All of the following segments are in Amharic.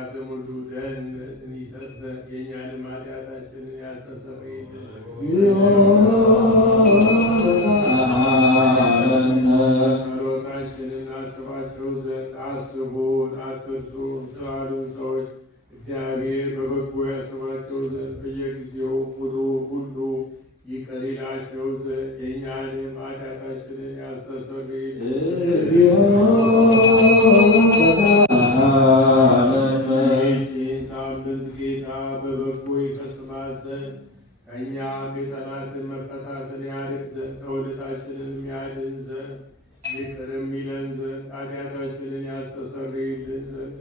ከክፋትም ሁሉ ደህንነትን ይሰጥ ዘንድ የእኛንም ኃጢአታችንን ያስተሰርይልን። ጸሎታችንን አስባቸው ዘንድ አስቡን አትርሱን ስላሉን ሰዎች እግዚአብሔር በበጎ ያስባቸው ዘንድ በየጊዜው ሁሉ ይቅር ይላቸው ዘንድ የእኛንም ኃጢአታችንን ያስተሰርይልን። ይህችን ሳምንት ጌታ በበጎ ይፈጽማት ዘንድ ከእኛም የጠላትን መፈታትን ያርቅ ዘንድ ሰውነታችንን ያድን ዘንድ ይቅርም ይለን ዘንድ ኃጢአታችንን ያስተሰርይልን ዘንድ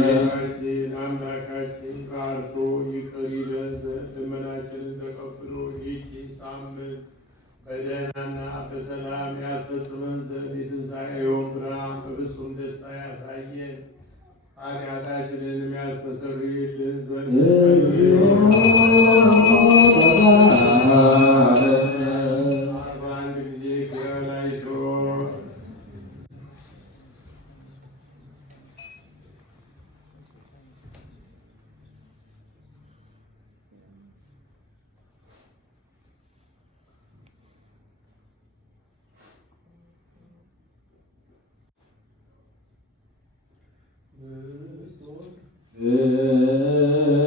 ጌታችን አምላካችን ራርቶ ይቅር ይለን ዘንድ ልመናችንን ተቀብሎ ይህችን ሳምንት በደህናና በሰላም ያስፈጽመን ዘንድ የትንሣኤውን ብርሃን በፍጹም ደስታ ያሳየን ኃጢአታችንን ያስተሰርይልን ዘንድ